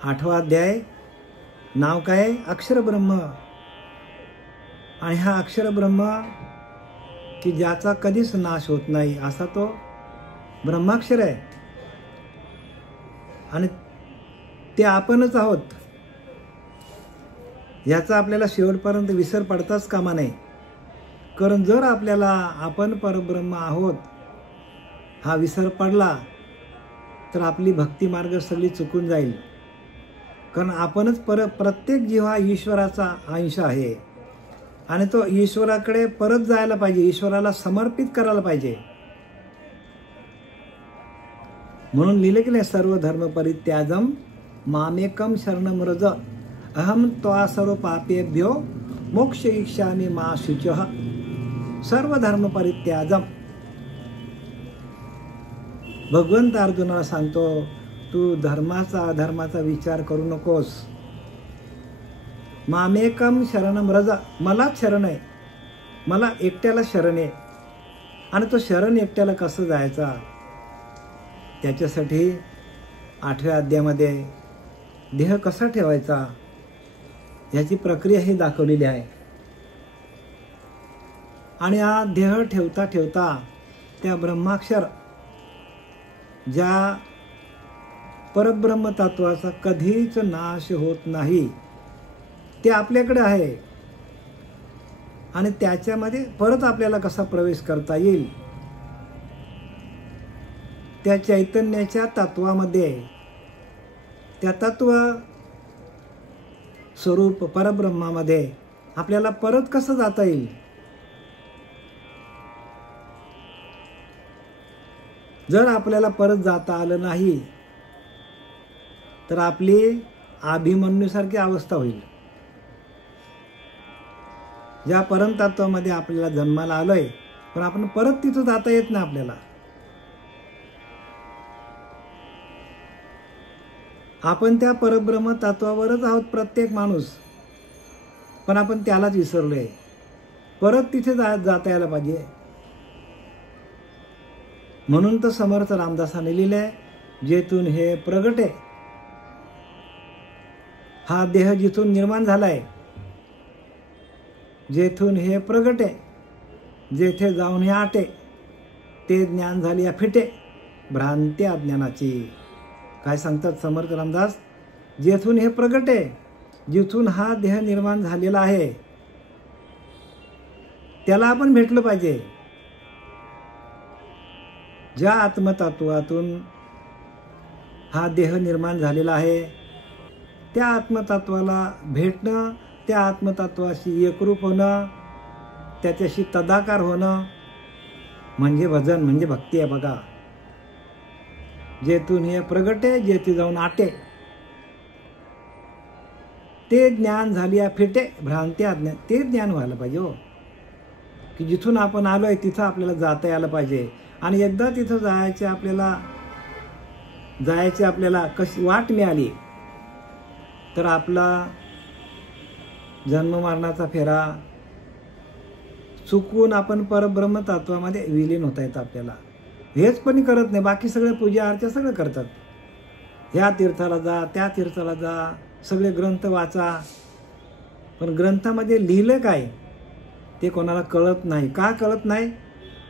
8वा अध्याय, नाव काय? अक्षर ब्रह्म. आणि हा अक्षर ब्रह्म की ज्याचा कधीच नाश होत नाही असा तो ब्रह्माक्षर आहे. आणि ते आपणच आहोत. याचा आपल्याला शेवटपर्यंत विसर पडताच कामा नये. कारण जर आपल्याला आपण परब्रह्म आहोत हा विसर पडला तर आपली भक्ती मार्ग सगळी चुकून जाईल. कारण आपणच प्रत्येक जीव हा ईश्वराचा अंश आहे आणि तो ईश्वराकडे परत जायला पाहिजे, ईश्वराला समर्पित करायला पाहिजे. म्हणून लिहिले की नाही, सर्व धर्म परित्याजम मामेकम शरणम व्रज अहम त्वा सर्व पापेभ्यो मोक्ष इच्छामि मा शुचः. सर्व धर्म परित्याजम. भगवंत अर्जुनाला सांगतो, तू धर्माचा अधर्माचा विचार करू नकोस. मामेकम शरणम व्रज. मलाच शरण आहे, मला एकट्याला शरण आहे. आणि तो शरण एकट्याला कसं जायचा त्याच्यासाठी 8व्या अध्यायामध्ये देह कसा ठेवायचा याची प्रक्रिया ही दाखवलेली आहे. आणि हा देह ठेवता ठेवता त्या ब्रह्माक्षर ज्या परब्रह्म तत्वाचा कधीच नाश होत नाही ते आपल्याकडे आहे. आणि त्याच्यामध्ये परत आपल्याला कसा प्रवेश करता येईल त्या चैतन्याच्या तत्वामध्ये, त्या तत्व स्वरूप परब्रह्मामध्ये आपल्याला परत कसं जाता येईल. जर आपल्याला परत जाता आलं नाही तर आपली अभिमन्यूसारखी अवस्था होईल. ज्या परमतत्वामध्ये आपल्याला जन्माला आलोय पण आपण परत तिथं जाता येत नाही आपल्याला. आपण त्या परब्रह्म तत्वावरच आहोत प्रत्येक माणूस, पण आपण त्यालाच विसरलोय. परत तिथे जाता यायला पाहिजे. म्हणून तर समर्थ रामदासाने लिहिलंय, जेथून हे प्रगटे, हा देह जिथून निर्माण झालाय, जेथून हे प्रगटे, जेथे जाऊन हे आटे, ते ज्ञान झाली अफिटे भ्रांती अज्ञानाची. काय सांगतात समर्थ रामदास? जेथून हे प्रगटे, जिथून हा देह निर्माण झालेला आहे त्याला आपण भेटलं पाहिजे. ज्या आत्मतत्वातून हा देह निर्माण झालेला आहे त्या आत्मतत्वाला भेटणं, त्या आत्मतत्वाशी एकरूप होणं, त्याच्याशी तदाकार होणं म्हणजे भजन, म्हणजे भक्ती आहे. बघा, जेथून हे प्रगटे, जेथे जाऊन आटे, ते ज्ञान झाली फिटे भ्रांती अज्ञान. ते ज्ञान व्हायला पाहिजे हो, की जिथून आपण आलोय तिथं आपल्याला जाता यायला पाहिजे. आणि एकदा तिथं जायची आपल्याला कशी वाट मिळाली तर आपला जन्म मरणाचा फेरा चुकून आपण परब्रह्म तत्वामध्ये विलीन होता येतं आपल्याला. हेच पण करत नाही, बाकी सगळे पूजा अर्चा सगळं करतात. ह्या तीर्थाला जा, त्या तीर्थाला जा, सगळे ग्रंथ वाचा, पण ग्रंथामध्ये लिहिलं काय ते कोणाला कळत नाही. का कळत नाही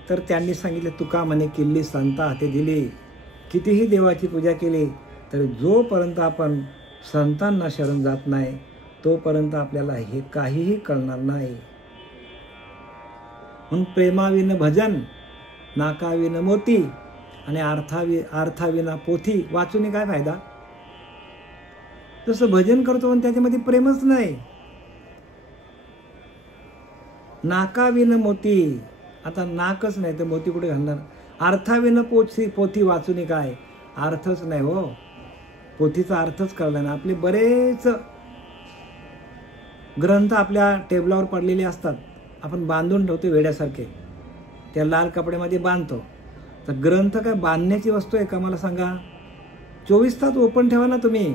तर त्यांनी सांगितले, तुका म्हणे किल्ली संता हाते दिली. कितीही देवाची पूजा केली तरी जोपर्यंत आपण संतांना शरण जात नाही तोपर्यंत आपल्याला हे काहीही कळणार नाही. म्हणून प्रेमाविन भजन नाकाविन मोती आणि अर्थाविना पोथी वाचून काय फायदा. तसं भजन करतो पण त्याच्यामध्ये प्रेमच नाही. नाकाविन मोती, आता नाकच नाही तर मोती कुठे घालणार. अर्थाविन पोथी वाचून काय अर्थच नाही हो. पोथीचा अर्थच कळला नाही. आपले बरेच ग्रंथ आपल्या टेबलावर पडलेले असतात, आपण बांधून ठेवतो वेड्यासारखे, त्या लाल कपड्यामध्ये बांधतो. तर ग्रंथ काय बांधण्याची वस्तू आहे का मला सांगा? 24 तास ओपन ठेवा ना तुम्ही.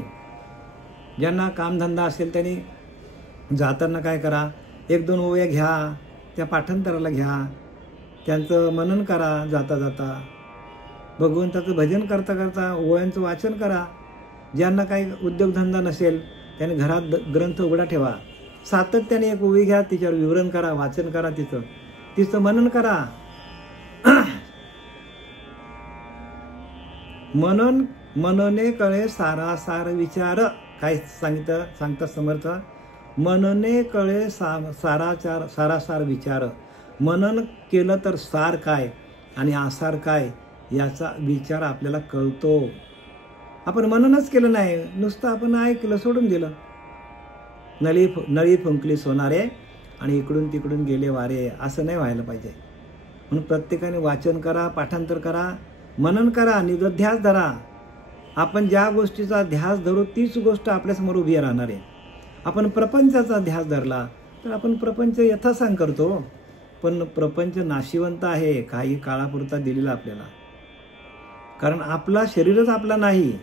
ज्यांना कामधंदा असेल त्यांनी जाताना काय करा, 1-2 ओव्या घ्या, त्या पाठांतराला घ्या, त्यांचं मनन करा, जाता जाता भगवंताचं भजन करता करता ओव्यांचं वाचन करा. ज्यांना काही उद्योगधंदा नसेल त्याने घरात ग्रंथ उघडा ठेवा, सातत्याने एक ओवी घ्या, तिच्यावर विवरण करा, वाचन करा, तिचं मनन करा. मनने कळे सारासार विचार. काय सांगता समर्थ, मनने कळे सारासार विचार. मनन केलं तर सार काय आणि आसार काय याचा विचार आपल्याला कळतो. आपण मननच केलं नाही, नुसतं आपण ऐकलं, सोडून दिलं. नळी फुंकली सोनारे आणि इकडून तिकडून गेले वारे, असं नाही व्हायला पाहिजे. म्हणून प्रत्येकाने वाचन करा, पाठांतर करा, मनन करा, निध्यास धरा. आपण ज्या गोष्टीचा ध्यास धरू तीच गोष्ट आपल्यासमोर उभी राहणार आहे. आपण प्रपंचाचा ध्यास धरला तर आपण प्रपंच यथासांग करतो, पण प्रपंच नाशिवंत आहे, काही काळापुरता दिलेला आपल्याला. कारण आपला शरीरच आपला नाही.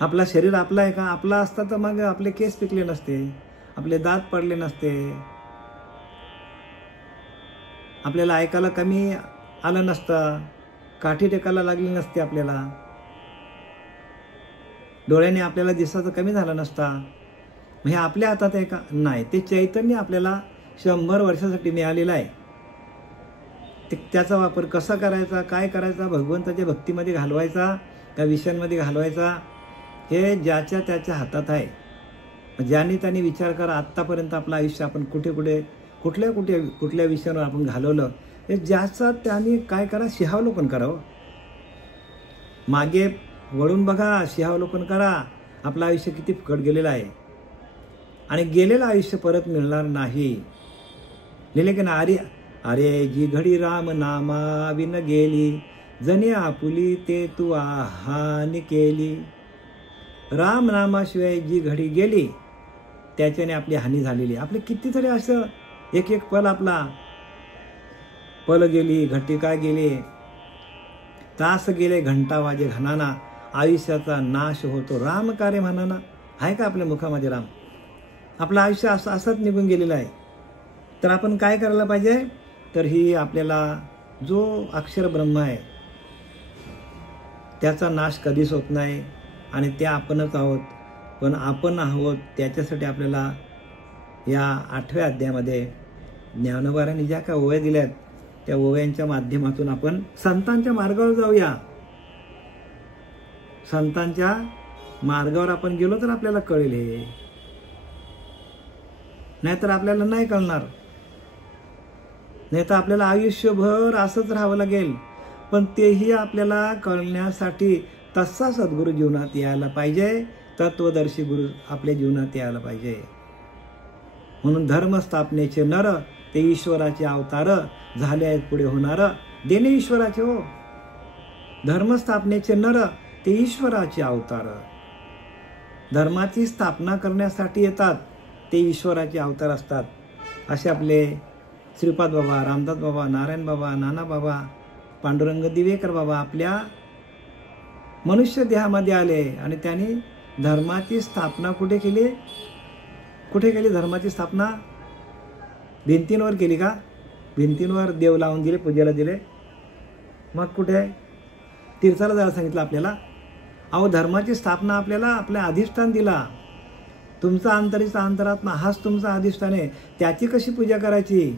आपला शरीर आपला आहे का? आपला असता तर मग आपले केस पिकले नसते, आपले दात पडले नसते, आपल्याला ऐकायला कमी आलं नसतं, काठी टेकायला लागली नसते, आपल्याला डोळ्याने आपल्याला दिसायचं कमी झालं नसता. हे आपल्या हातात आहे का? नाही. ते चैतन्य आपल्याला 100 वर्षासाठी मिळालेलं आहे. त्याचा वापर कसा करायचा, काय करायचा, भगवंताच्या भक्तीमध्ये घालवायचा त्या विषयांमध्ये घालवायचा, हे ज्याच्या त्याच्या हातात आहे. ज्याने त्याने विचार करा, आत्तापर्यंत आपलं आयुष्य आपण कुठल्या विषयांवर आपण घालवलं, हे ज्याचा त्याने काय करा, सिंहावलोकन करावं. मागे वळून बघा, सिंहावलोकन करा. आपलं आयुष्य किती फुकट गेलेलं आहे आणि गेलेलं आयुष्य परत मिळणार नाही. लिहिले की ना, अरे जी घडी राम नामा विन गेली, जने आपुली ते तू हानी केली. राम नामाशिवाय जी घडी गेली त्याच्याने आपली हानी झालेली. आपले कितीतरी असं एक पल, आपला पल गेली, घटिका गेली, तास गेले, घंटा वाजे घनाना, आयुष्याचा नाश होतो राम कार्य म्हणाना. आहे का आपल्या मुखामध्ये राम? आपलं आयुष्य असंच निघून गेलेलं आहे. तर आपण काय करायला पाहिजे? तर ही आपल्याला जो अक्षर ब्रह्म आहे त्याचा नाश कधीच होत नाही आणि ते आपणच आहोत. पण आपण आहोत त्याच्यासाठी आपल्याला या 8व्या अध्यायामध्ये ज्ञानोबारांनी ज्या काय ओव्या दिल्यात त्या ओव्यांच्या माध्यमातून आपण संतांच्या मार्गावर जाऊया. संतांच्या मार्गावर आपण गेलो तर आपल्याला कळेल, हे नाहीतर आपल्याला नाही कळणार. नाहीतर आपल्याला आयुष्यभर असंच राहावं लागेल. पण तेही आपल्याला कळण्यासाठी तसा सद्गुरू जीवनात यायला पाहिजे, तत्वदर्शी गुरु आपल्या जीवनात यायला पाहिजे. म्हणून धर्मस्थापनेचे नर ते ईश्वराचे अवतार, झाले आहेत पुढे होणार देणे ईश्वराचे. हो, धर्मस्थापनेचे नर ते ईश्वराचे अवतार, धर्माची स्थापना करण्यासाठी येतात, ते ईश्वराचे अवतार असतात. असे आपले श्रीपाद बाबा, रामदास बाबा, नारायण बाबा, नाना बाबा, पांडुरंग दिवेकर बाबा आपल्या मनुष्य देहामध्ये आले आणि त्यांनी धर्माची स्थापना कुठे केली? धर्माची स्थापना भिंतींवर केली का? भिंतींवर देव लावून दिले, पूजेला दिले. मग कुठे? तीर्थाला जायला सांगितलं आपल्याला. अहो, धर्माची स्थापना आपल्याला आपल्या अधिष्ठान दिला. तुमचा अंतरीचा अंतरात्मा हाच तुमचा अधिष्ठान आहे. त्याची कशी पूजा करायची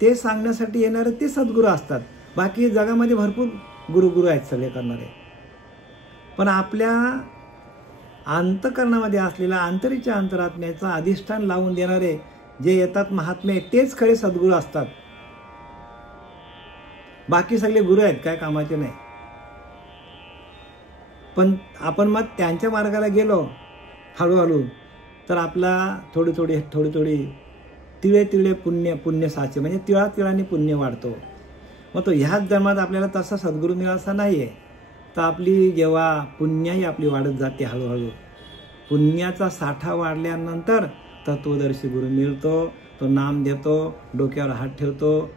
ते सांगण्यासाठी येणारे ते सद्गुरू असतात. बाकी जगामध्ये भरपूर गुरु आहेत सगळे करणारे. पण आपल्या अंतकरणामध्ये असलेल्या अंतरीच्या अंतरात्म्याचा अधिष्ठान लावून देणारे जे येतात महात्मे, तेच खरे सद्गुरू असतात. बाकी सगळे गुरु आहेत, काय कामाचे नाही. पण आपण मग त्यांच्या मार्गाला गेलो हळूहळू तर आपला थोडी थोडी तिळे पुण्य साचे, म्हणजे तिळाने पुण्य वाढतो. मग तो ह्याच जन्मात आपल्याला तसा सद्गुरू मिळाला नाही आहे. तर आपली जेव्हा पुण्याही आपली वाढत जाते हळूहळू, पुण्याचा साठा वाढल्यानंतर तत्वदर्शी गुरु मिळतो. तो नाम देतो, डोक्यावर हात ठेवतो,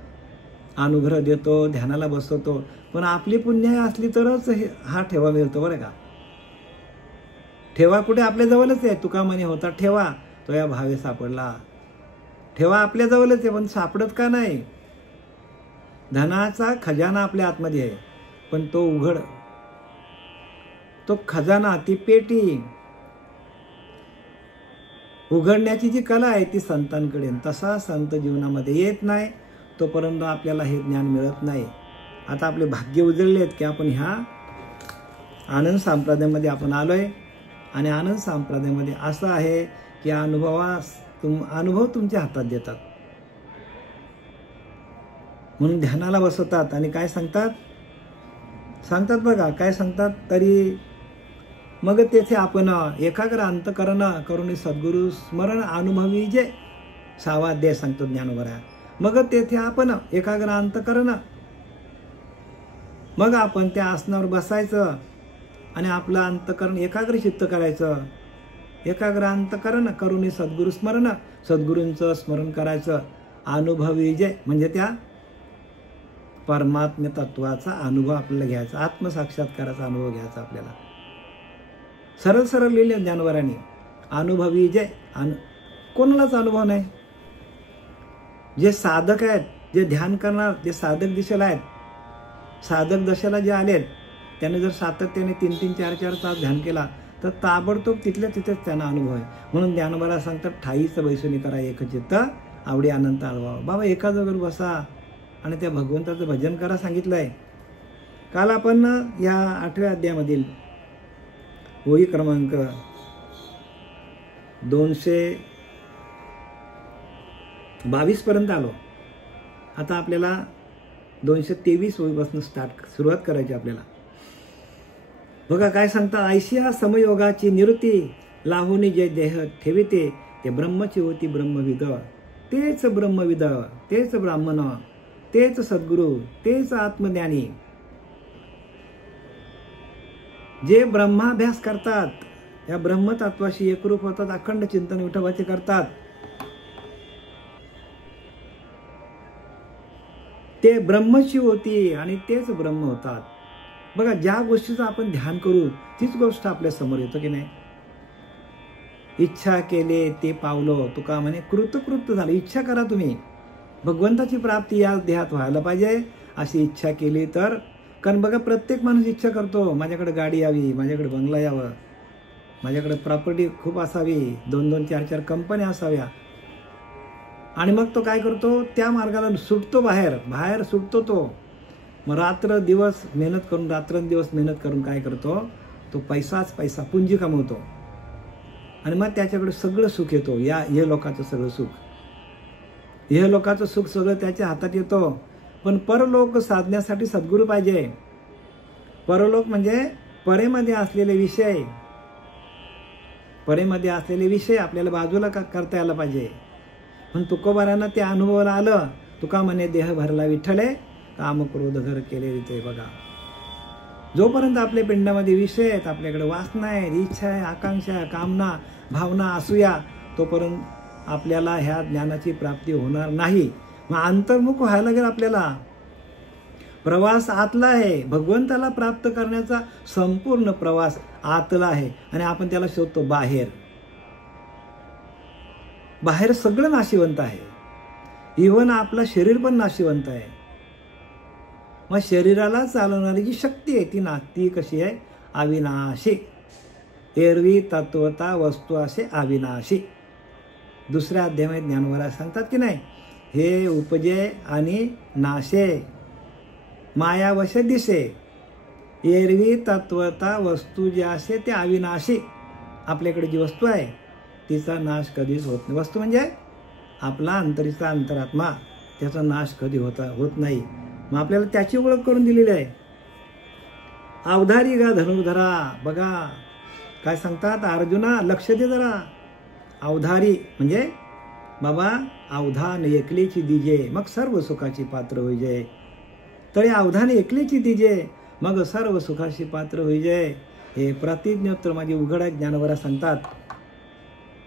अनुग्रह देतो, ध्यानाला बसवतो. पण आपली पुण्य असली तरच हा ठेवा मिळतो बरं का. ठेवा कुठे? आपल्या जवळच आहे. तुका म्हणे होता ठेवा, तो या भावे सापडला. ठेवा आपल्या जवळच आहे, पण सापडत का नाही? धनाचा खजाना आपल्या आतमध्ये आहे, पण तो उघड, तो खजाना, ती पेटी उघडण्याची जी कला आहे ती संतांकडे. तसा संत जीवनामध्ये येत नाही तोपर्यंत आपल्याला हे ज्ञान मिळत नाही. आता आपले भाग्य उजळलेत की आपण ह्या आनंद संप्रदायामध्ये आपण आलोय. आणि आनंद संप्रदायामध्ये असं आहे की अनुभव तुमच्या हातात देतात. म्हणून ध्यानाला बसवतात आणि काय सांगतात बघा काय सांगतात. तरी मग तेथे आपण एकाग्र अंतकरण करून सद्गुरु स्मरण अनुभवी जे 6वा अध्याय सांगतो ज्ञानोबरा. मग तेथे आपण एकाग्र अंतकरण, मग आपण त्या आसनावर बसायचं आणि आपलं अंतकरण एकाग्र चित्त करायचं. एकाग्र अंतकरण करून सद्गुरु स्मरण, सद्गुरूंचं स्मरण करायचं. अनुभवी जे म्हणजे त्या परमात्म्य तत्वाचा अनुभव आपल्याला घ्यायचा, आत्मसाक्षात्काराचा अनुभव घ्यायचा आपल्याला. सरळ सरळ लिहिले ज्ञानोबरांनी. अनुभवी जे कोणालाच अनुभव नाही. जे साधक आहेत, जे ध्यान करणार, जे साधक दिशेला आहेत, साधक दशेला जे आलेत, त्याने जर सातत्याने 3-3, 4-4 तास ध्यान केला तर ताबडतोब तिथल्या तिथेच त्यांना अनुभव आहे. म्हणून ज्ञानोबा सांगतात ठाईचं बैसुनी करा एकचित्त आवडी अनंत अनुभव. बाबा एका जागेवर बसा आणि त्या भगवंताचं भजन करा सांगितलंय. काल आपण या 8व्या अध्यायामधील ओळी क्रमांक 222 पर्यंत आलो. आता आपल्याला 223 ओळीपासून सुरुवात करायची आपल्याला. बघा काय सांगता. ऐशिया समयोगाची निवृत्ती लाहुनी जे देह ठेविते ते ब्रह्मची होती ब्रह्मविद. तेच ब्रह्मविद, तेच ब्राह्मण, तेच सद्गुरु, तेच आत्मज्ञानी. जे ब्रह्माभ्यास करतात, या ब्रह्मतत्वाशी एकरूप होतात, अखंड चिंतन विठोबाचे करतात, ते ब्रह्मची होती आणि तेच ब्रह्म होतात. बघा ज्या गोष्टीचं आपण ध्यान करू तीच गोष्ट आपल्या समोर येतो की नाही. इच्छा केले ते पावलो, तुका म्हणे कृतकृत्य झालं. इच्छा करा तुम्ही, भगवंताची प्राप्ती या देहात व्हायला पाहिजे अशी इच्छा केली तर. कारण बघा प्रत्येक माणूस इच्छा करतो माझ्याकडे गाडी यावी, माझ्याकडे बंगला यावं, माझ्याकडे प्रॉपर्टी खूप असावी, 2-2, 4-4 कंपन्या असाव्या. आणि मग तो काय करतो, त्या मार्गाला सुटतो, बाहेर सुटतो तो. मग रात्रंदिवस मेहनत करून काय करतो, तो पैसा पुंजी कमवतो. आणि मग त्याच्याकडे सगळं सुख येतो. हे लोकांचं सगळं सुख, हे लोकांचं सुख सगळं त्याच्या हातात येतो. पण परलोक साधण्यासाठी सद्गुरू पाहिजे. परलोक म्हणजे परेमध्ये असलेले विषय आपल्याला बाजूला करता यायला पाहिजे. पण तुकोबारांना ते अनुभवाला आलं. तुका म्हणे देह भरला विठ्ठले, काम क्रोध घर केले रीते. बघा जोपर्यंत आपल्या पिंडामध्ये विषय आहेत, आपल्याकडे वासना आहे, इच्छा आहे, आकांक्षा, कामना, भावना असूया, तोपर्यंत आपल्याला ह्या ज्ञानाची प्राप्ती होणार नाही. मग अंतर्मुख व्हायला लागेल आपल्याला. प्रवास आतला आहे, भगवंताला प्राप्त करण्याचा संपूर्ण प्रवास आतला आहे. आणि आपण त्याला शोधतो बाहेर सगळं नाशिवंत आहे. इव्हन आपलं शरीर पण नाशिवंत आहे. मग शरीराला चालवणारी जी शक्ती आहे ती कशी आहे, अविनाशी. एरवी तत्वता वस्तू असे अविनाशी. दुसऱ्या अध्यायात ज्ञानोबा सांगतात की नाही, हे उपजे आणि नाशे मायावश दिसे. एरवी तत्वता वस्तू जे असे ते अविनाशी. आपल्याकडे जी वस्तू आहे तिचा नाश कधीच होत नाही. वस्तू म्हणजे आपला अंतरीचा अंतरात्मा, त्याचा नाश कधी होत नाही. मग आपल्याला त्याची ओळख करून दिलेली आहे. अवधारी गा धनुर्धरा. बघा काय सांगतात अर्जुना, लक्ष दे जरा. अवधारी म्हणजे बाबा अवधान एकलेची दिजे, मग सर्व सुखाची पात्र होईजे. तरी अवधान एकलेची दिजे, मग सर्व सुखाची पात्र होईजे. हे प्रतिज्ञोत्तर माझे उघड ज्ञानोबा सांगतात.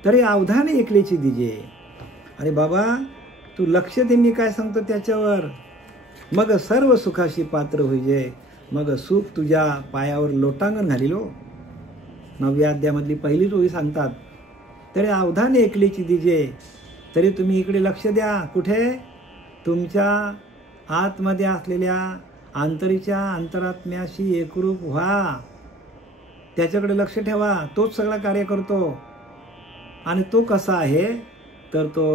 तरी अवधान एकलेची दिजे. अरे बाबा तू लक्ष दे, मी काय सांगतो त्याच्यावर. मग सर्व सुखाशी पात्र होईजे, मग सुख तुझ्या पायावर लोटांगण घालिलो. 9व्या अध्यायामधली पहिली ओळी सांगतात. तरी अवधान एकलेची दिजे. तरी तुम्ही इकडे लक्ष द्या. कुठे? तुमच्या आतमध्ये असलेल्या अंतरीच्या अंतरात्म्याशी एकरूप व्हा, त्याच्याकडे लक्ष ठेवा. तोच सगळं कार्य करतो. आणि तो कसा आहे तर तो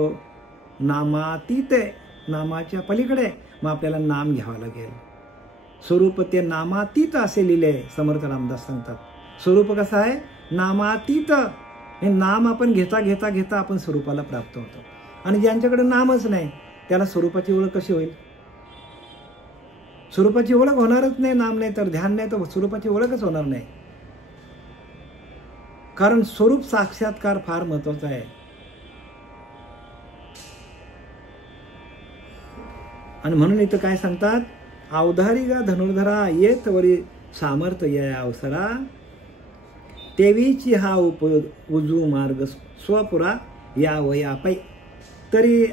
नामातीत आहे, नामाच्या पलीकडे. मग आपल्याला नाम घ्यावं लागेल. स्वरूप ते नामातीत असे लिहिले समर्थ रामदास सांगतात. स्वरूप कसं आहे? नामातीत. हे नाम आपण घेता घेता घेता आपण स्वरूपाला प्राप्त होतो. आणि ज्यांच्याकडे नामच नाही त्याला स्वरूपाची ओळख कशी होईल? स्वरूपाची ओळख होणारच नाही. नाम नाही तर, ध्यान नाही तर स्वरूपाची ओळखच होणार नाही. कारण स्वरूप साक्षात्कार फार महत्वाचा आहे. आणि म्हणून इथं काय सांगतात? अवधारिका धनुर्धरा येत वरी सामर्थ्य या अवसरा, तेवीची हा उजू मार्ग स्वपुरा या वया पै. तरी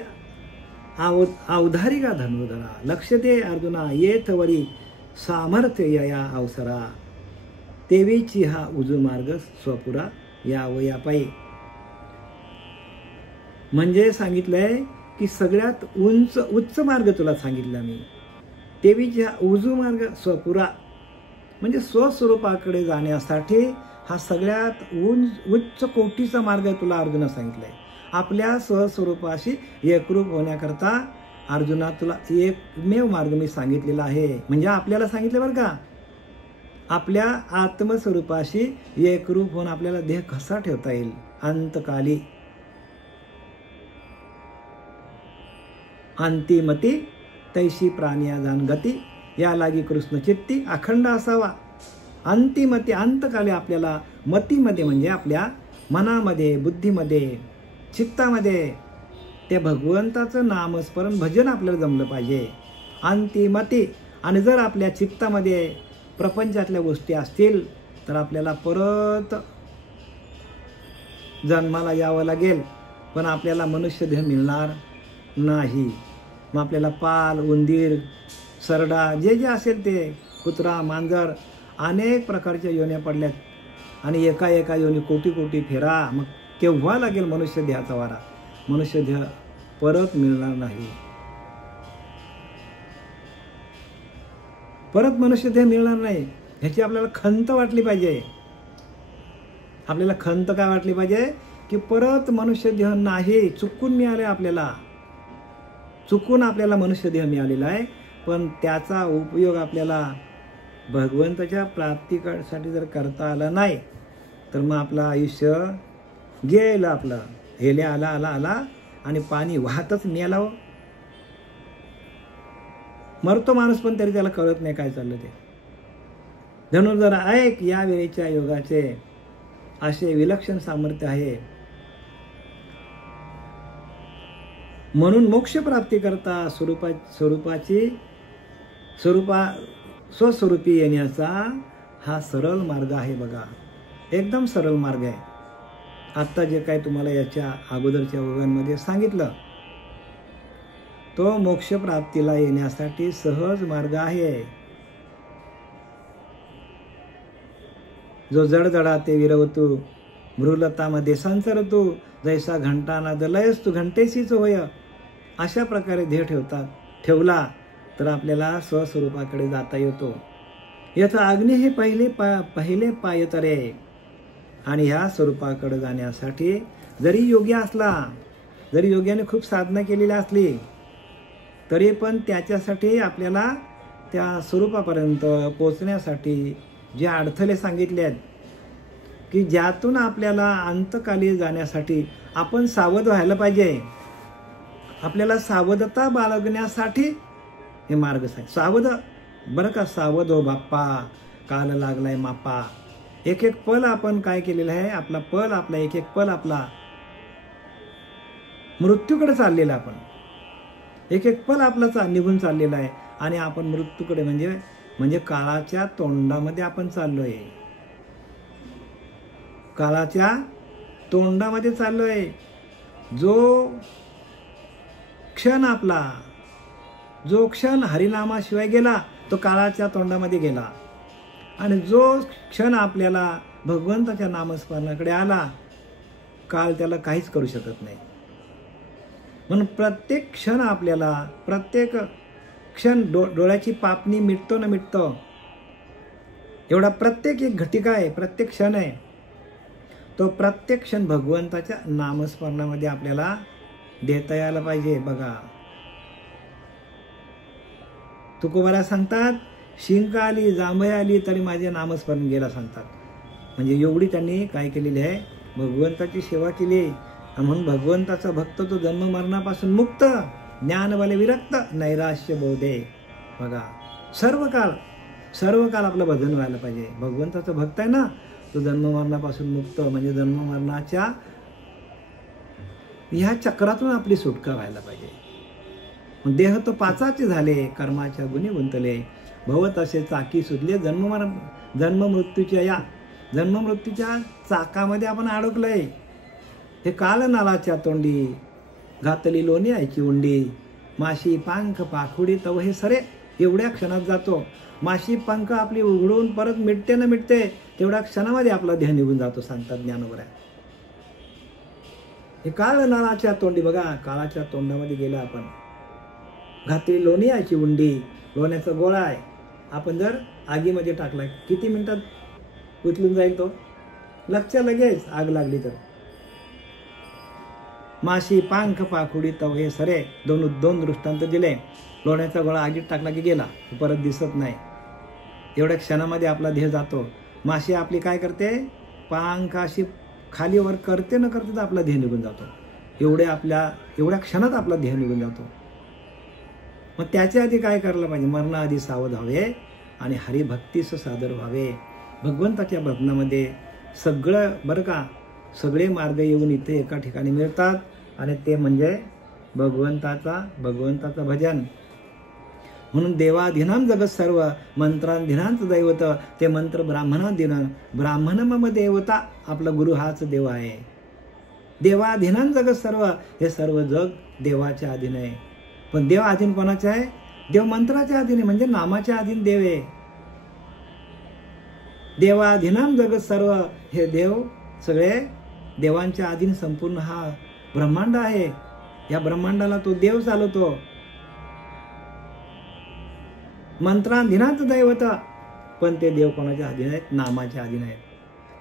अवधारिका धनुर्धरा, लक्ष दे अर्जुना, येत वरी सामर्थ्य या अवसरा, तेवीची हा उजू मार्ग स्वपुरा या वया पै. म्हणजे सांगितलंय की सगळ्यात उच्च मार्ग तुला सांगितला मी. तेवीची हा उजू मार्ग स्वपुरा म्हणजे स्वस्वरूपाकडे जाण्यासाठी हा सगळ्यात उच्च कोटीचा मार्ग तुला अर्जुना सांगितलाय. आपल्या स्वस्वरूपाशी एकरूप होण्याकरता अर्जुना तुला एकमेव मार्ग मी सांगितलेला आहे. म्हणजे आपल्याला सांगितलं बरं का, आपल्या आत्मस्वरूपाशी एकरूप होऊन आपल्याला देह कसा ठेवता येईल अंतकाली. अंतिमती तैशी प्राण्या जाण गती, या लागी कृष्ण चित्ती अखंड असावा. अंतिमती, अंतकाली आपल्याला मतीमध्ये म्हणजे आपल्या मनामध्ये, बुद्धीमध्ये, चित्तामध्ये ते भगवंताचं नामस्मरण भजन आपल्याला जमलं पाहिजे. अंतिमती. आणि जर आपल्या चित्तामध्ये प्रपंचातल्या गोष्टी असतील तर आपल्याला परत जन्माला यावं लागेल, पण आपल्याला मनुष्य देह मिळणार नाही. मग आपल्याला पाल, उंदीर, सरडा जे जे असेल ते, कुत्रा, मांजर, अनेक प्रकारच्या योन्या पडल्यात. आणि एका एका योनी कोटी कोटी फेरा. मग केव्हा लागेल मनुष्य देहाचा वारा? मनुष्य देह परत मिळणार नाही. परत मनुष्य देह मिळणार नाही ह्याची आपल्याला खंत वाटली पाहिजे. आपल्याला खंत काय वाटली पाहिजे की परत मनुष्य देह नाही, चुकून मिळाले आपल्याला, चुकून आपल्याला मनुष्य देह मिळालेला आहे. पण त्याचा उपयोग आपल्याला भगवंताच्या प्राप्तीसाठी जर करता आला नाही तर मग आपलं आयुष्य गेलं. आपलं हेले आला आला आला आणि पाणी वाहतच मेला. मरतो माणूस पण तरी त्याला कळत नाही काय चाललं ते. धनुर्धरा ऐक, या वेळेच्या योगाचे असे विलक्षण सामर्थ्य आहे. म्हणून मोक्ष प्राप्ती करता स्वस्वरूपी येण्याचा हा सरळ मार्ग आहे. बघा, एकदम सरळ मार्ग आहे. आत्ता जे काय तुम्हाला याच्या अगोदरच्या योगांमध्ये सांगितलं तो मोक्ष प्राप्तीला येण्यासाठी सहज मार्ग आहे. जो जडजडा ते विरवतू, मृलतामध्ये संचरतू, जैसा घंटानाद लयस्तू घंटेसीच होय. अशा प्रकारे ध्येय ठेवला तर आपल्याला स्वस्वरूपाकडे जाता येतो. याचा अग्नी हे पहिले पाय तरे. आणि ह्या स्वरूपाकडे जाण्यासाठी जरी योगी असला, जरी योग्याने खूप साधना केलेली असली तरी पण त्याच्यासाठी आपल्याला त्या स्वरूपापर्यंत पोचण्यासाठी जे अडथळे सांगितले आहेत की ज्यातून आपल्याला अंतकाली जाण्यासाठी आपण सावध व्हायला पाहिजे. आपल्याला सावधता बाळगण्यासाठी हे मार्ग आहे. सावध बरं का, सावध हो बाप्पा, काल लागलाय मापा. एक एक पल आपण काय केलेलं आहे, आपला एक एक पल आपला मृत्यूकडे चाललेला. आपण एक एक पल आपला निघून चाललेला आहे आणि आपण मृत्यूकडे म्हणजे काळाच्या तोंडामध्ये आपण चाललोय. काळाच्या तोंडामध्ये चाललोय. जो क्षण हरिनामाशिवाय गेला तो काळाच्या तोंडामध्ये गेला. आणि जो क्षण आपल्याला भगवंताच्या नामस्मरणाकडे आला, काळ त्याला काहीच करू शकत नाही. म्हणून प्रत्येक क्षण आपल्याला, प्रत्येक क्षण डोळ्याची पापणी मिटतो ना मिटतो, एवढा प्रत्येक एक घटिका आहे, प्रत्येक क्षण आहे, तो प्रत्येक क्षण भगवंताच्या नामस्मरणामध्ये आपल्याला देता यायला पाहिजे. बघा, तुकोबाला सांगतात, शिंक आली जांभई आली तरी माझे नामस्मरण गेला सांगतात. म्हणजे एवढी त्यांनी काय केलेली आहे, भगवंताची सेवा केली. म्हणून भगवंताचा भक्त तो जन्म मरणापासून मुक्त, ज्ञानबले विरक्त, नैराश्य बोधे. बघा, सर्व काळ आपलं भजन व्हायला पाहिजे. भगवंताचा भक्त आहे ना, तो जन्म मरणापासून मुक्त, म्हणजे जन्म मरणाच्या ह्या चक्रातून आपली सुटका व्हायला पाहिजे. देह तो पाचाचे झाले, कर्माच्या गुणी गुंतले, भव तसे चाकी सुटले, जन्म मृत्यूच्या चाकामध्ये आपण अडकलोय. हे काल नालाच्या तोंडी, घातली लोणी आयची उंडी, माशी पंख पाखुडी तव हे सरे. एवढ्या क्षणात जातो, माशी पंख आपली उघडून परत मिटते ना मिटते, तेवढ्या क्षणामध्ये आपला देह निघून जातो सांगतात ज्ञानोबा. हे काळ नालाच्या तोंडी, बघा काळाच्या तोंडामध्ये गेला आपण. घातली लोणी आयची उंडी, लोण्याचा गोळा आहे, आपण जर आगीमध्ये टाकलाय किती मिनिटात उचलून जाईल तो, लक्ष लगेच आग लागली तर. माशी पांख पाखुडी तव हे सरे, दोन दृष्टांत दिले. लोण्याचा गोळा आगीत टाकला की गेला, परत दिसत नाही, एवढ्या क्षणामध्ये आपला देह जातो. माशी आपली काय करते, पांख अशी खाली वर करते न करते तर आपला देह निघून जातो. एवढ्या क्षणात आपला देह निघून जातो. मग त्याच्या आधी काय करायला पाहिजे, मरणाआधी सावध व्हावे आणि हरिभक्तीस सादर व्हावे. भगवंताच्या भजनामध्ये सगळं बरं का, सगळे मार्ग येऊन इथे एका ठिकाणी मिळतात, आणि ते म्हणजे भगवंताचा भजन. म्हणून देवाधीनाम जगत सर्व, मंत्रांधीनांच दैवत, ते मंत्र ब्राह्मणाधीन, ब्राह्मण मम देवता. आपला गुरु हाच देव आहे. देवाधीनां जगत सर्व, हे सर्व जग देवाच्या अधीन आहे. पण देव अधीन कोणाचे आहे, देव मंत्राच्या अधीन आहे, म्हणजे नामाच्या अधीन देव आहे. देवाधीनाम जगत सर्व, हे देव सगळे देवांच्या अधीन संपूर्ण हा ब्रह्मांड आहे. या ब्रह्मांडाला तो देव चालवतो. मंत्राधीनाच दैवत, पण ते देव कोणाच्या अधीन आहेत, नामाच्या अधीन आहेत.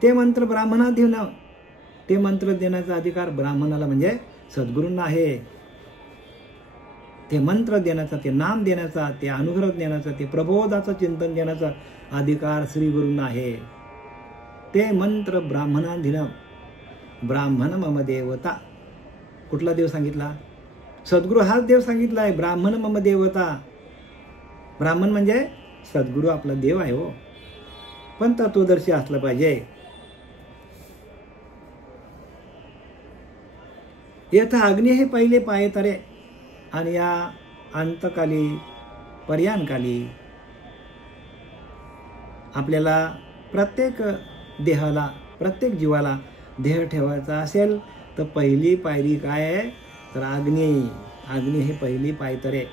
ते मंत्र ब्राह्मणाधीन, ते मंत्र देण्याचा अधिकार ब्राह्मणाला म्हणजे सद्गुरूंना आहे. ते मंत्र देण्याचा, ते नाम देण्याचा, ते अनुग्रह देण्याचा, ते प्रबोधाचं चिंतन देण्याचा अधिकार श्री गुरूंना आहे. ते मंत्र ब्राह्मणाधीन, ब्राह्मण मम देवता. कुठला देव सांगितला, सद्गुरू हाच देव सांगितला आहे, ब्राह्मण मम देवता. ब्राह्मण म्हणजे सद्गुरू आपला देव आहे हो, पण तत्वदर्शी असलं पाहिजे. येथा अग्नी हे पहिले पाये तरे, आणि या अंतकाली पर्यानकाली आपल्याला प्रत्येक देहाला, प्रत्येक जीवाला देह ठेवायचा असेल तर पहिली पायरी काय आहे, तर अग्नी हे पहिली पायतरे.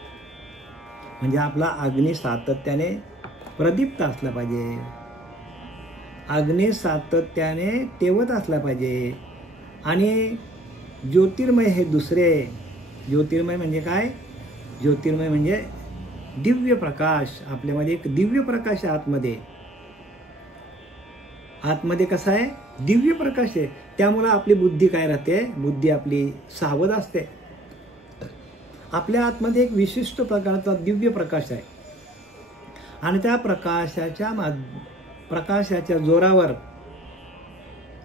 म्हणजे आपला अग्नी सातत्याने प्रदीप्त असला पाहिजे, अग्नी सातत्याने तेवत असला पाहिजे. आणि ज्योतिर्मय हे दुसरे. ज्योतिर्मय म्हणजे काय, ज्योतिर्मय म्हणजे दिव्य प्रकाश. आपल्यामध्ये एक दिव्य प्रकाश आहे आतमध्ये कसा आहे, दिव्य प्रकाश आहे. त्यामुळे आपली बुद्धी काय राहते, बुद्धी आपली सावध असते. आपल्या आतमध्ये एक विशिष्ट प्रकारचा दिव्य प्रकाश आहे, आणि त्या प्रकाशाच्या जोरावर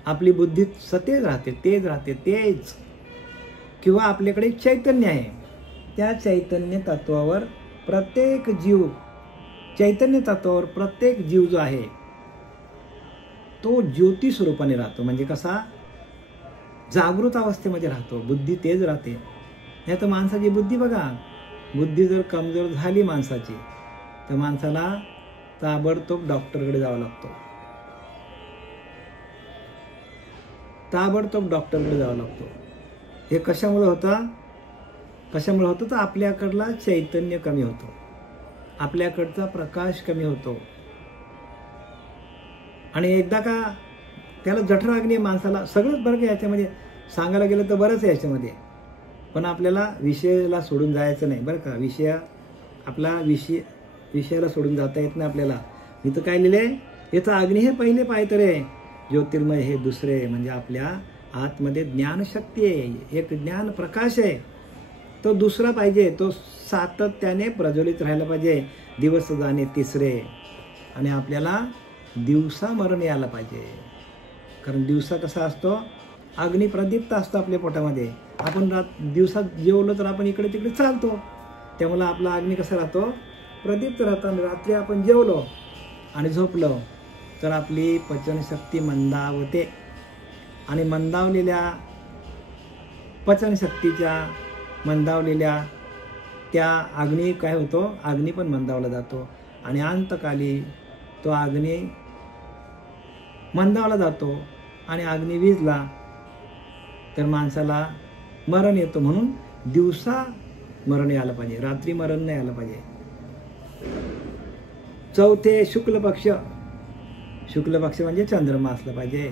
आपली बुद्धी सतेज राहते, तेज राहते. तेज किंवा आपल्याकडे चैतन्य आहे. त्या चैतन्य तत्वावर प्रत्येक जीव, चैतन्य तत्वावर प्रत्येक जीव जो आहे तो ज्योती स्वरूपाने राहतो. म्हणजे कसा, जागृत अवस्थेमध्ये राहतो, बुद्धी तेज राहते. नाही तर माणसाची बुद्धी बघा, बुद्धी जर कमजोर झाली माणसाची तर माणसाला ताबडतोब डॉक्टरकडे जावं लागतो. हे कशामुळे होतं तर आपल्याकडला चैतन्य कमी होतो, आपल्याकडचा प्रकाश कमी होतो. आणि एकदा का त्याला जठराग्नी माणसाला सगळंच बरं का, याच्यामध्ये सांगायला गेलं तर बरंच आहे याच्यामध्ये, पण आपल्याला विषयाला सोडून जायचं नाही बरं का. आपला विषयाला सोडून जाता येत नाही आपल्याला. इथं काय लिहिलंय, याचा अग्नी हे पहिले पायतरे, ज्योतिर्मय हे दुसरे. म्हणजे आपल्या आतमध्ये ज्ञानशक्ती आहे, एक ज्ञान प्रकाश आहे, तो दुसरा पाहिजे, तो सातत्याने प्रज्वलित राहायला पाहिजे. दिवस जाणे तिसरे. आणि आपल्याला दिवसा मरण यायला पाहिजे. कारण दिवसा कसा असतो, अग्नी प्रदीप्त असतो आपल्या पोटामध्ये. आपण दिवसात जेवलो तर आपण इकडे तिकडे चालतो, त्यामुळे आपला अग्नी कसा राहतो, प्रदीप्त राहतो. आणि रात्री आपण जेवलो आणि झोपलो तर आपली पचनशक्ती मंदावते. आणि मंदावलेल्या पचनशक्तीच्या मंदावलेल्या त्या अग्नी काय होतो, अग्नी पण मंदावला जातो. आणि अंतकाली तो अग्नी मंदावला जातो. आणि अग्नी विझला तर माणसाला मरण येतो. म्हणून दिवसा मरण यायला पाहिजे, रात्री मरण नाही यायला पाहिजे. चौथे शुक्ल पक्ष. शुक्ल पक्ष म्हणजे चंद्रमा असला पाहिजे.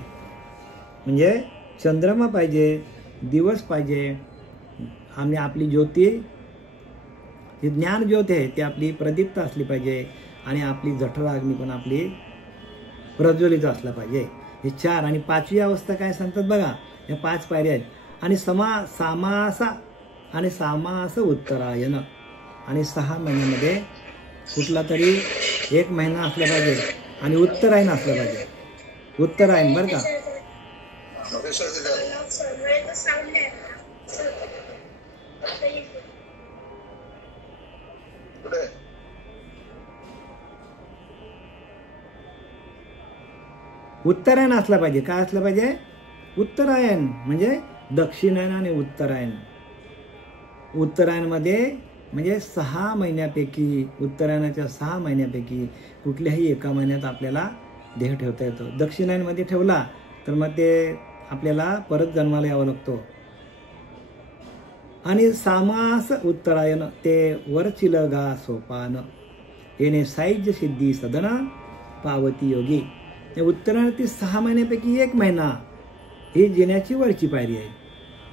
म्हणजे चंद्रमा पाहिजे, दिवस पाहिजे. आणि आपली ज्योती, जी ज्ञान ज्योत आहे ती आपली प्रदीप्त असली पाहिजे. आणि आपली जठर अग्नी पण आपली प्रज्वलित असला पाहिजे. हे चार. आणि पाचवी अवस्था काय सांगतात बघा, या 5 पायऱ्या आहेत. आणि सामास उत्तरायण. आणि 6 महिन्यामध्ये कुठला तरी 1 महिना असला पाहिजे आणि उत्तरायण असलं पाहिजे. उत्तरायण बरं का. उत्तरायण असला पाहिजे. काय असलं पाहिजे, उत्तरायण. म्हणजे दक्षिणायन आणि उत्तरायण. उत्तरायणमध्ये म्हणजे 6 महिन्यापैकी, उत्तरायणाच्या 6 महिन्यापैकी कुठल्याही एका महिन्यात आपल्याला देह ठेवता येतो. दक्षिणायनमध्ये ठेवला तर मग ते आपल्याला परत जन्माला यावं लागतो. आणि सामास उत्तरायण ते वरचिल गा सोपान, येणे सायुज्य सिद्धी सदन पावती योगी. उत्तरायण ती 6 महिन्यापैकी 1 महिना ही जिन्याची वरची पायरी आहे.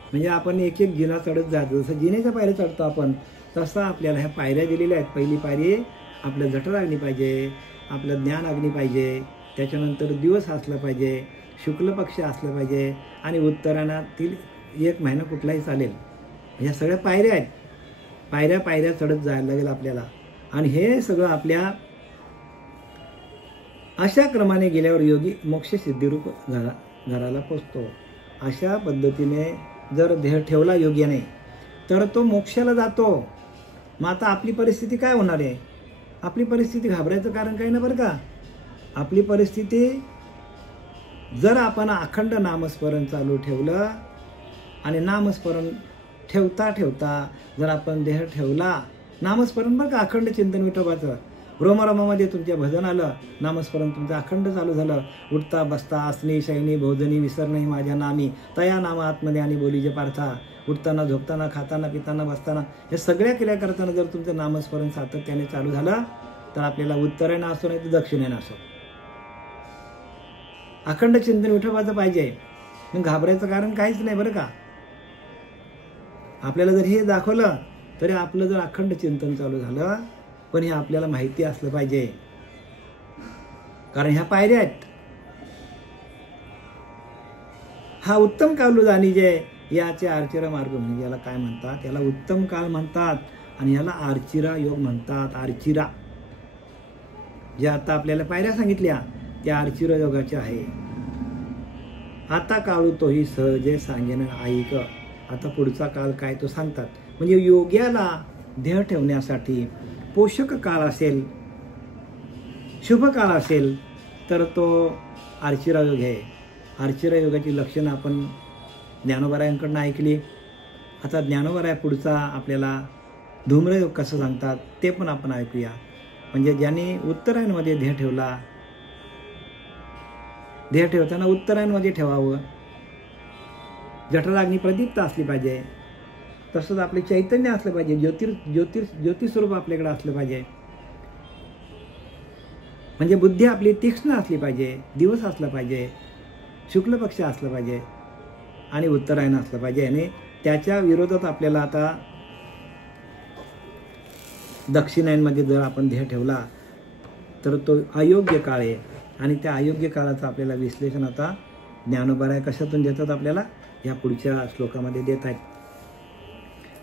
म्हणजे आपण एक एक जिना चढत जातो. जसं जिन्याच्या पायऱ्या चढतो आपण, तसं आपल्याला ह्या पायऱ्या दिलेल्या आहेत. पहिली पायरी आपलं जठर अग्नी पाहिजे, आपलं ज्ञान अग्नी पाहिजे, त्याच्यानंतर दिवस असला पाहिजे, शुक्ल पक्ष असलं पाहिजे, आणि उत्तरायणातील 1 महिना कुठलाही चालेल. ह्या सगळ्या पायऱ्या आहेत. पायऱ्या चढत जायला लागेल आपल्याला. आणि हे सगळं आपल्या अशा क्रमाने गेल्यावर योगी मोक्ष सिद्धिरूप घराला पोचतो. अशा पद्धतीने जर देह ठेवला योग्याने तर तो मोक्षाला जातो. मग आता आपली परिस्थिती काय होणार आहे? आपली परिस्थिती घाबरायचं कारण काही नाही बरं का. आपली परिस्थिती जर आपण अखंड नामस्मरण चालू ठेवलं आणि नामस्मरण ठेवता ठेवता जर आपण देह ठेवला, नामस्मरण बरं का, अखंड चिंतन विठोबाचं, रोमरोमामध्ये तुमच्या भजन आलं, नामस्मरण तुमचं अखंड चालू झालं, उठता बसता आसनी शयनी भोजनी विसरणी माझ्या नामी तया नाम आत्मने आणि बोलीजे पार्था. उठताना झोपताना खाताना पिताना बसताना हे सगळ्या क्रिया करताना जर तुमचं नामस्मरण सातत्याने चालू झालं तर आपल्याला उत्तरायण असो नाही तर दक्षिणायन असो अखंड चिंतन विठोबाचं पाहिजे. मग घाबरायचं कारण काहीच नाही बरं का. आपल्याला जर हे दाखवलं तरी आपलं जर अखंड चिंतन चालू झालं, पण हे आपल्याला माहिती असलं पाहिजे. कारण ह्या पायऱ्या आहेत. हा उत्तम कालू जाणीजे याचे आर्चिरा मार्ग म्हणजे याला काय म्हणतात, याला उत्तम काल म्हणतात आणि याला आर्चिरा योग म्हणतात. आर्चिरा जे आता आपल्याला पायऱ्या सांगितल्या त्या आर्चिरा योगाच्या आहे. आता काळू तोही सहजे सांगेन ऐक. आता पुढचा काल काय तो सांगतात. म्हणजे योग्याला देह ठेवण्यासाठी पोषक काळ असेल, शुभ काळ असेल तर तो आर्चिरा योग आहे. आर्चिरा योगाची लक्षणं आपण ज्ञानोबारायांकडून ऐकली. आता ज्ञानोबाराय पुढचा आपल्याला धूम्रयोग कसं सांगतात ते पण आपण ऐकूया. म्हणजे ज्यांनी उत्तरायणमध्ये देह ठेवला, देह ठेवताना उत्तरायणमध्ये ठेवावं. जठराग्नी प्रदीप्त असली पाहिजे. तसंच आपले चैतन्य असलं पाहिजे, ज्योतिस्वरूप आपल्याकडे असलं पाहिजे. म्हणजे बुद्धी आपली तीक्ष्ण असली पाहिजे, दिवस असला पाहिजे, शुक्ल पक्ष असला पाहिजे आणि उत्तरायण असलं पाहिजे. आणि त्याच्या विरोधात आपल्याला आता दक्षिणायनमध्ये जर आपण ध्येय ठेवला तर तो अयोग्य काळ आहे. आणि त्या अयोग्य काळाचं आपल्याला विश्लेषण आता ज्ञानोबराय कशातून देतात आपल्याला, या पुढच्या श्लोकामध्ये देत आहेत.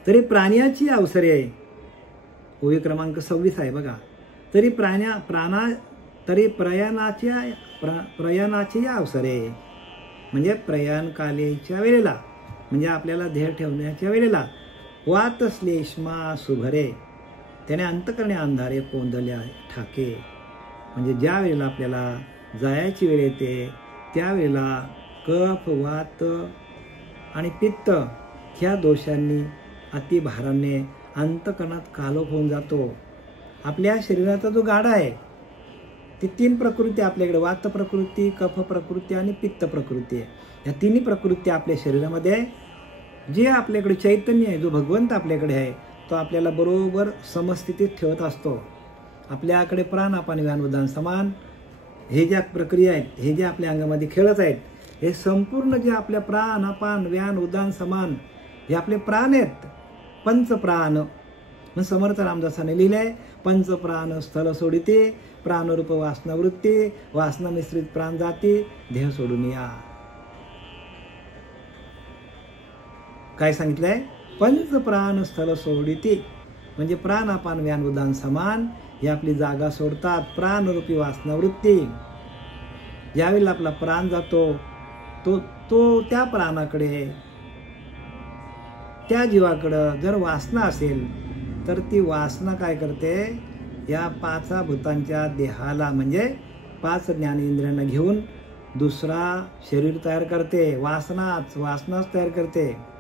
तरी प्राण्याची अवसरे आहे, ओवी क्रमांक 26 आहे बघा. तरी प्रयाणाची अवसरे, म्हणजे प्रयाणकालेच्या वेळेला, म्हणजे आपल्याला ध्येय ठेवण्याच्या वेळेला, वात श्लेष्मा सुभरे, त्याने अंतकरणे अंधारे कोंदल्या ठाके, म्हणजे ज्या वेळेला आपल्याला जायची वेळ येते त्यावेळेला कफ, वात आणि पित्त ह्या दोषांनी अतिभाराने अंतकरणात कालोख होऊन जातो. आपल्या शरीराचा जो गाडा आहे ती 3 प्रकृती आपल्याकडे, वात प्रकृती, कफ प्रकृती आणि पित्त प्रकृती आहे. या तिन्ही प्रकृती आपल्या शरीरामध्ये, जे आपल्याकडे चैतन्य आहे, जो भगवंत आपल्याकडे आहे, तो आपल्याला बरोबर समस्थितीत ठेवत असतो. आपल्याकडे प्राण, अपान, व्यान, उदान, समान हे ज्या प्रक्रिया आहेत, हे जे आपल्या अंगामध्ये खेळत आहेत, हे संपूर्ण जे आपल्या प्राण, अपान, व्यान, उदान, समान हे आपले प्राण आहेत. पंचप्राण, मग समर्थ रामदासाने लिहिलंय, पंचप्राण स्थल सोडिते, प्राणरूप वासना वृत्ती, वासना मिश्रित प्राण जाती, देह सोडून या. काय सांगितलंय? पंचप्राण स्थल सोडिते, म्हणजे प्राण, अपान, व्यान, उदान, समान ही आपली जागा सोडतात. प्राणरूपी वासना वृत्ती, ज्यावेळेला आपला प्राण जातो तो त्या प्राणाकडे, त्या जीवाकडं जर वासना असेल तर ती वासना काय करते, या 5 भूतांच्या देहाला, म्हणजे 5 ज्ञानेंद्रियांना घेऊन दुसरा शरीर तयार करते. वासनाच तयार करते.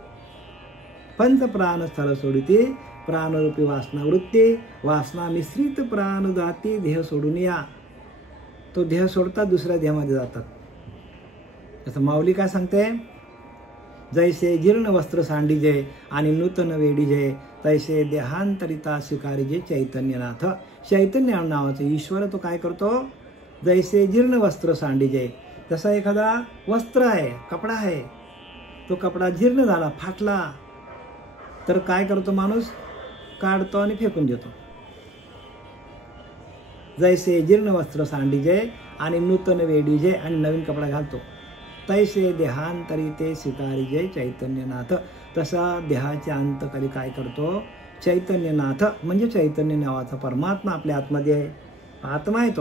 पंचप्राण स्थळ सोडिते, प्राणरूपी वासना वृत्ती, वासना मिश्रित प्राण जाती, देह सोडून या. तो देह सोडतात, दुसऱ्या देहामध्ये जातात. असं माऊली काय सांगते, जैसे जीर्ण वस्त्र सांडीजे आणि नूतन वेडीजे, तैसे देहांतरिता स्वीकारीजे चैतन्यनाथ. चैतन्य नावाचा ईश्वर तो काय करतो, जैसे जीर्ण वस्त्र सांडीजे, जसा एखादा वस्त्र आहे, कपडा आहे, तो कपडा जीर्ण झाला, फाटला, तर काय करतो माणूस, काढतो आणि फेकून देतो. जैसे जीर्ण वस्त्र सांडीजे आणि नूतन वेडीजे, आणि नवीन कपडा घालतो. तैसे देहांतरी ते स्वीकारीजे चैतन्यनाथ, तसा देहाच्या अंतकाली काय करतो, चैतन्यनाथ, म्हणजे चैतन्य नावाचा परमात्मा आपल्या आतमध्ये आहे, आत्मा आहे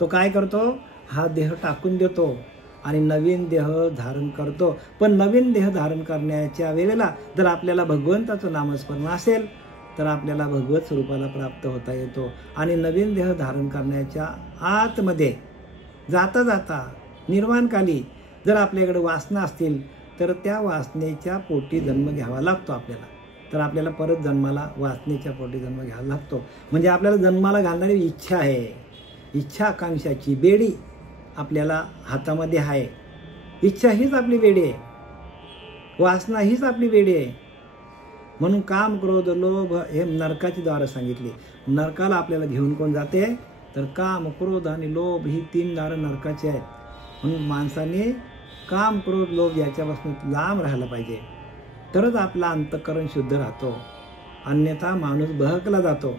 तो काय करतो, हा देह टाकून देतो आणि नवीन देह धारण करतो. पण नवीन देह धारण करण्याच्या वेळेला जर आपल्याला भगवंताचं नामस्मरण असेल तर आपल्याला भगवत स्वरूपाला प्राप्त होता येतो. आणि नवीन देह धारण करण्याच्या आतमध्ये जाता जाता निर्वाणकाली जर आपल्याकडे वासना असतील तर त्या वासनेच्या पोटी जन्म घ्यावा लागतो आपल्याला. तर आपल्याला परत जन्माला वासनेच्या पोटी जन्म घ्यावा लागतो. म्हणजे आपल्याला जन्माला घालणारी इच्छा आहे, इच्छा आकांक्षाची बेडी आपल्याला हातामध्ये आहे. इच्छा हीच आपली बेडी आहे, वासना हीच आपली बेडी आहे. म्हणून काम, क्रोध, लोभ हे नरकाची द्वारं सांगितली. नरकाला आपल्याला घेऊन कोण जाते, तर काम, क्रोध आणि लोभ ही 3 दारं नरकाची आहेत. म्हणून माणसाने काम, क्रोध, लोभ याच्यापासून लांब राहायला पाहिजे, तरच आपला अंतःकरण शुद्ध राहतो. अन्यथा माणूस बहकला जातो,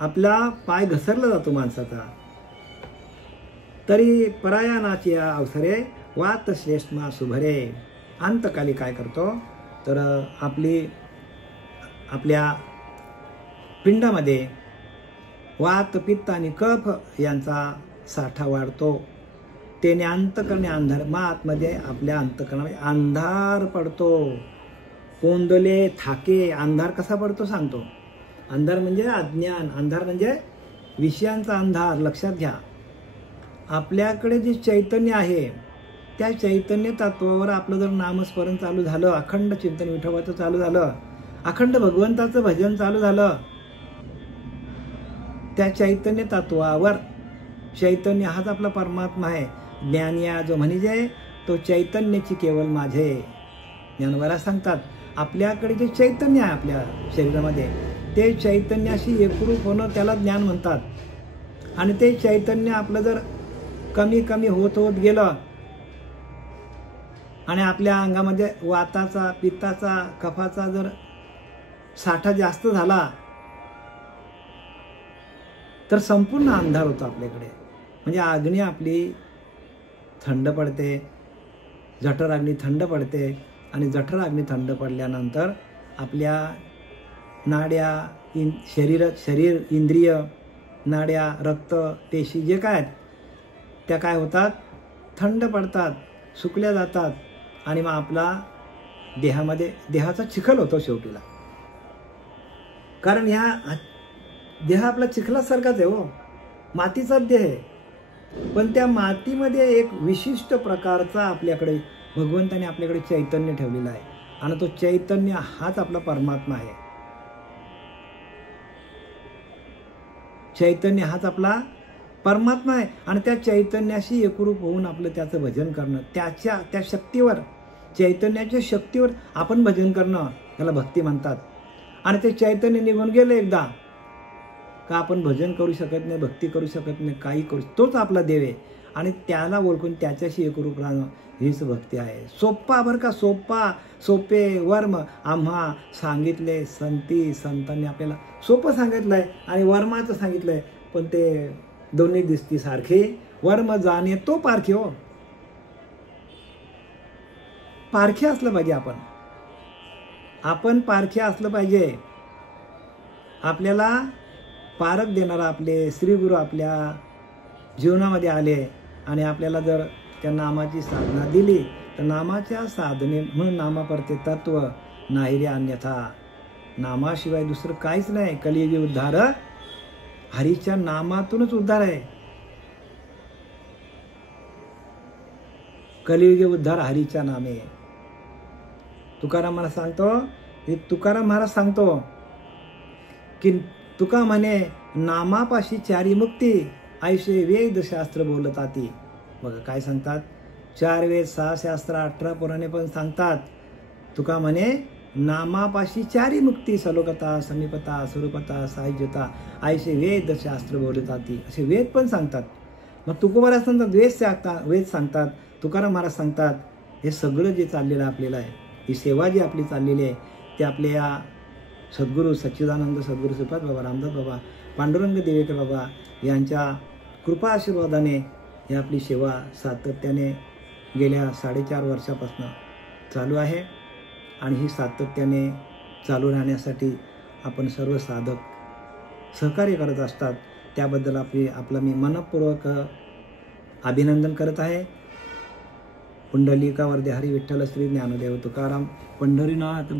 आपला पाय घसरला जातो माणसाचा. तरी परायाणाची अवसरे वात श्लेष्मा सुभरे, अंतकाली काय करतो, तर आपल्या पिंडामध्ये वात, पित्त आणि कफ यांचा साठा वाढतो. त्याने अंतकरणे अंधार, मग आतमध्ये आपल्या अंतकरणामध्ये अंधार पडतो. कोंदले थाके, अंधार कसा पडतो सांगतो. अंधार म्हणजे अज्ञान, अंधार म्हणजे विषयांचा अंधार. लक्षात घ्या, आपल्याकडे जे चैतन्य आहे त्या चैतन्य तत्वावर आपलं जर नामस्मरण चालू झालं, अखंड चिंतन विठोबाचं चालू झालं, अखंड भगवंताचं भजन चालू झालं, त्या चैतन्य तत्वावर, चैतन्य हाच आपला परमात्मा आहे. ज्ञानिया जो म्हणजे तो चैतन्याची केवळ माझे. ज्ञानोबा सांगतात आपल्याकडे जे चैतन्य आहे आपल्या शरीरामध्ये, ते चैतन्याशी एकरूप होणं त्याला ज्ञान म्हणतात. आणि ते चैतन्य आपलं जर कमी कमी होत होत गेलं आणि आपल्या अंगामध्ये वाताचा, पित्ताचा, कफाचा जर साठा जास्त झाला तर संपूर्ण अंधार होतो आपल्याकडे. म्हणजे अग्नी आपली थंड पडते, जठर अग्नी थंड पडते आणि जठर अग्नी थंड पडल्यानंतर आपल्या नाड्या, शरीर इंद्रिय, नाड्या, रक्त, पेशी जे काय आहेत त्या काय होतात, थंड पडतात, सुकल्या जातात आणि मग आपला देहाचा चिखल होतो शेवटीला. कारण ह्या देह आपला चिखलासारखाच आहे हो, मातीचाच देह आहे. पण त्या मातीमध्ये एक विशिष्ट प्रकारचा आपल्याकडे भगवंताने आपल्याकडे चैतन्य ठेवलेला आहे आणि तो चैतन्य हाच आपला परमात्मा आहे. चैतन्य हाच आपला परमात्मा आहे आणि त्या चैतन्याशी एकरूप होऊन आपलं त्याचं भजन करणं, त्या शक्तीवर, चैतन्याच्या शक्तीवर आपण भजन करणं, त्याला भक्ती म्हणतात. आणि ते चैतन्य निघून गेलं एकदा का आपण भजन करू शकत नाही, भक्ती करू शकत नाही, काही करू, तोच आपला देव आहे आणि त्याला ओळखून त्याच्याशी एकरूप राहणं हीच भक्ती आहे. सोप्पा बरं का, सोपे वर्म आम्हा सांगितले संतांनी आपल्याला सोपं सांगितलं आहे आणि वर्माचं सांगितलं आहे. पण ते दोन्ही दिसती सारखे. वर्म जाणे तो पारखे हो, पारखे असलं पाहिजे आपण पारखे असलं पाहिजे. आपल्याला पारख देणारा आपले श्रीगुरु आपल्या जीवनामध्ये आले आणि आपल्याला जर त्या नामाची साधना दिली तर नामाच्या साधने म्हणून नामापरते तत्व नाही रे अन्यथा. नामाशिवाय दुसरं काहीच नाही. कलियुगी उद्धार हरीच्या नामातूनच उद्धार आहे. कलियुगी उद्धार हरीच्या नामे. तुकाराम महाराज सांगतो की तुका म्हणे नामापाशी चारी मुक्ती, ऐसे वेद शास्त्र बोलताती. बघा काय सांगतात, 4 वेद 6 शास्त्र 18 पुराणे पण सांगतात. तुका म्हणे नामापाशी चारी मुक्ती, सलोकता, समीपता, स्वरूपता, साहिज्यता, ऐसे वेद शास्त्र बोलताती. असे वेद पण सांगतात. मग तुकोबारा सांगतात, वेद सांगतात, तुकाराम महाराज सांगतात. हे सगळं जे चाललेलं आपल्याला आहे, ही सेवा जी आपली चाललेली आहे, ते आपल्या सद्गुरू सच्चिदानंद सद्गुरू श्रीपाद बाबा, रामदास बाबा, पांडुरंग देवेकर बाबा यांच्या कृपा आशीर्वादाने ही आपली सेवा सातत्याने गेल्या 4.5 वर्षापासून चालू आहे आणि ही सातत्याने चालू राहण्यासाठी आपण सर्व साधक सहकार्य करत असतात. त्याबद्दल आपलं मी मनपूर्वक अभिनंदन करत आहे. पुंडलिका वरदे हरी विठ्ठल श्री ज्ञानदेव तुकाराम पंढरीनाथ.